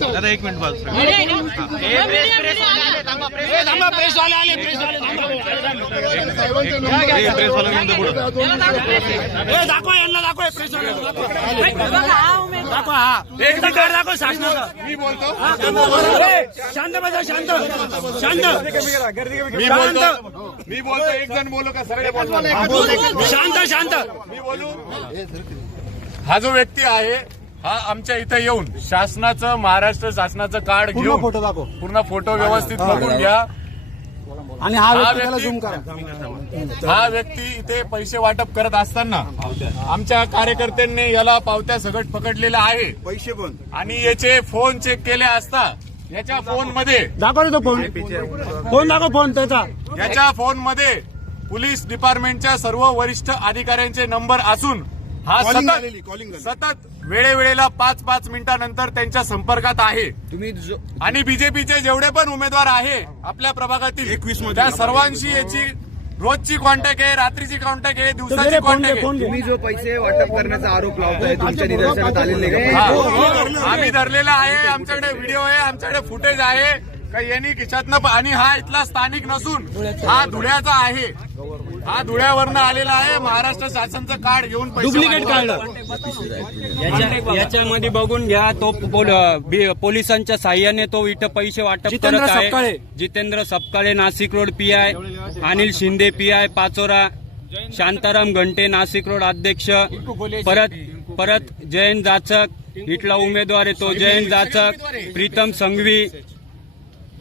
दादा एक मिनिट बस. दाखवा यांना, दाखवा दाखवा शासनाचं. मी बोलतो, शांत बसा, शांत शांत. मी बोलतो. एक जण बोलू का सगळे बोलतो? शांत शांत. मी बोलू. हा जो व्यक्ती आहे हा आमच्या इथं येऊन शासनाचं, महाराष्ट्र शासनाचं कार्ड घेऊन फोटो दाखव, पूर्ण फोटो व्यवस्थित बघून घ्या. आणि हा व्यक्ती झूम करा. हा व्यक्ती इथे पैसे वाटप करत असताना आमच्या कार्यकर्त्यांनी याला पावत्या सगट पकडलेला आहे. पैसे पण आणि याचे फोन चेक केले असता याच्या फोन मध्ये दाखव तो फोन, फोन दाखव, फोन त्याचा. याच्या फोन मध्ये पोलीस डिपार्टमेंटच्या सर्व वरिष्ठ अधिकाऱ्यांचे नंबर असून हा सतत वेळेवेळेला 5-5 मिनिटांनंतर त्यांच्या संपर्कात आहे. आणि बीजेपीचे जेवढे पण उमेदवार आहे आपल्या प्रभागातील 21 त्या सर्वांशी याची रोजची कॉन्टॅक्ट आहे, रात्रीची कॉन्टॅक्ट आहे, दिवसाची कॉन्टॅक्ट आहे. तुम्ही जो पैसे वाटप करण्याचा आरोप लावताय तुमच्या निदर्शनात आलेले आम्ही धरलेला आहे. आमच्याकडे व्हिडिओ आहे, आमच्याकडे फुटेज आहे का यांनी खिशातनं. आणि हा इथला स्थानिक नसून हा धुळ्याचा आहे. हा धुळ्यावरनं आलेला आहे. महाराष्ट्र शासनाचं कार्ड घेऊन डुप्लिकेट कार्ड. याच्यामध्ये बघून घ्या. तो पोलिसांच्या साह्याने तो इथं पैसे वाटप करत आहे. Jitendra Sapkale Nashik road PI, Anil Shinde PI Pachora, Shantaram घंटे नाशिक रोड अध्यक्ष, परत जयंत जाचक इथला उमेदवार आहे तो जयंत जाचक, प्रीतम संघवी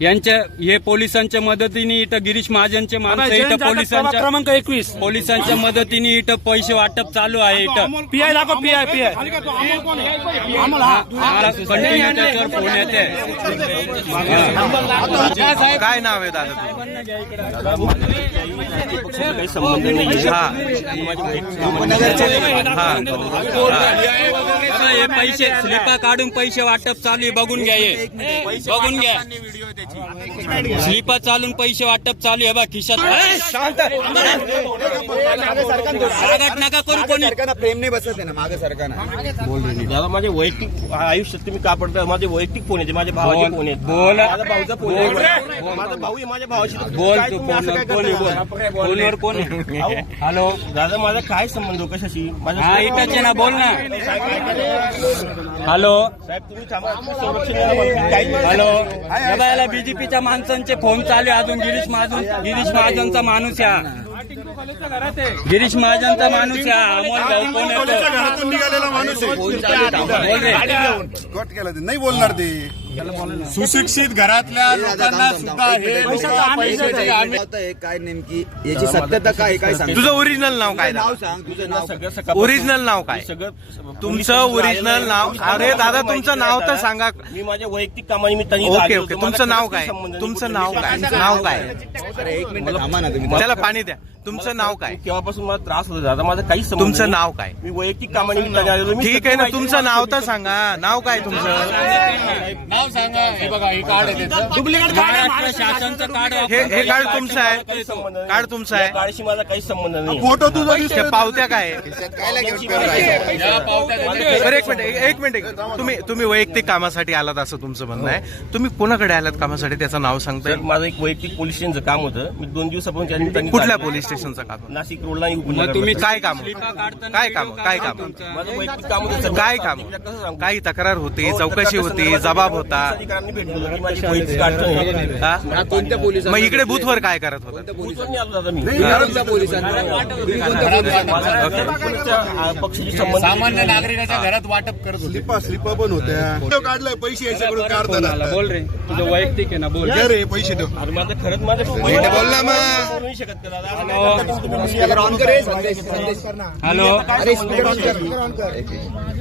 यांच्या हे पोलिसांच्या मदतीने इथं गिरीश महाजनचे माणसं इथं पोलिसांच्या क्रमांक 21 पोलिसांच्या मदतीने इथं पैसे वाटप चालू आहे. इथं PI दाखव, PI कंटिन्यू त्याच्यावर फोन येते. काय नाव आहे दादा? काही संबंध नाही. हे पैसे स्लिपा काढून पैसे वाटप चालू आहे. बघून घ्या, हे बघून घ्या. स्लिपा चालून पैसे वाटप चालू आहे. बा खिशात नका करू. कोणी प्रेम नाही बसत आहे ना मागे सरकारनं. दादा माझे वैयक्तिक आयुष्यात तुम्ही का पडता? माझे वैयक्तिक फोन येते, माझ्या भावाचे फोन येते, बोल. माझा भाऊचा फोन आहे, माझा भाऊ आहे, माझ्या भावाशी बोल. तू फोनवर कोण आहे? हॅलो दादा, माझा काय संबंध कशाशी? हा इथंच ना, बोल ना. हॅलो साहेब तुम्ही थांबा, संरक्षण द्यायला मला काही हॅलो. याला बीजेपीच्या माणसांचे फोन चालू आहे. अजून गिरीश महाजनचा माणूस आहे. गिरीश महाजनचा माणूस आहे. अमोल भाऊ कोण येतो? घरातून निघालेला माणूस कट केला ते नाही बोलणार ते. सुशिक्षित घरातल्या लोकांना सुद्धा हे पैसे काय नेमकी याची सत्यता काय सांग. तुझं ओरिजिनल नाव काय? नाव सांग तुझं नाव. ओरिजिनल नाव काय तुमचं? ओरिजिनल नाव. अरे दादा तुमचं नाव तर सांगा. मी माझ्या वैयक्तिक कामानिमित्ताने ओके ओके. तुमचं नाव काय? तुमचं नाव काय? नाव काय? अरे एक मिनिट थांबा ना तुम्ही. त्याला पाणी द्या. तुमचं नाव काय? केव्हापासून मला त्रास होतो दादा, माझा काही संबंध तुमचं नाव काय? मी वैयक्तिक कामानिमित्ताने आलेलो. ठीक आहे ना, तुमचं नाव तर सांगा. नाव काय तुमचं? नाव सांगा. हे बघा, हे कार्ड आहे त्याचं. डुप्लिकेट कार्ड आहे. महाराष्ट्र शासनाचं कार्ड हे कार्ड तुमचं आहे? काही संबंध नाही. कार्ड तुमचं आहे? कार्डशी माझा काही संबंध नाही. फोटो तुझा त्या पावत्या काय? कायला घेऊन फिरताय? या पावत्या बरं एक मिनिट. तुम्ही वैयक्तिक कामासाठी आलात असं तुमचं म्हणणं आहे. तुम्ही कोणाकडे आलात कामासाठी त्याचं नाव सांगताय? सर, माझं एक वैयक्तिक पोलीस स्टेशनचं काम होतं. मी 2 दिवसापासून त्या निमित्ताने कुठल्या पोलीस स्टेशनचं काम? नाशिक रोडला तुम्ही काय काम? काय काम? माझं वैयक्तिक काम होतं. काय काम? काही तक्रार होती, चौकशी होती, जबाब होता. अधिकाऱ्यांनी भेटलो की माझी वैयक्तिक अडचण आहे. हा? कोणत्या पोलिसांना? मग इकडे बूथवर काय करत होता? पोलिसांनी आलो दादा मी. कोणत्या पोलिसांना? पक्षाशी संबंध सामान्य नागरिकाच्या घरात वाटप करत होते. स्लिपा पण होत्या. काढलाय पैसे याच्याकडून काढताना. बोल रे. तुझं वैयक्तिक आहे ना, बोल. रे पैसे देऊ. अरे माझं खरंच माझं बोल ना मग. बोलू नाही शकत का दादा? हॅलो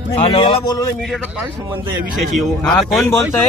मीडियाला बोलवलं. मीडियाचा काय संबंध या विषयाशी? हा कोण बोलतोय?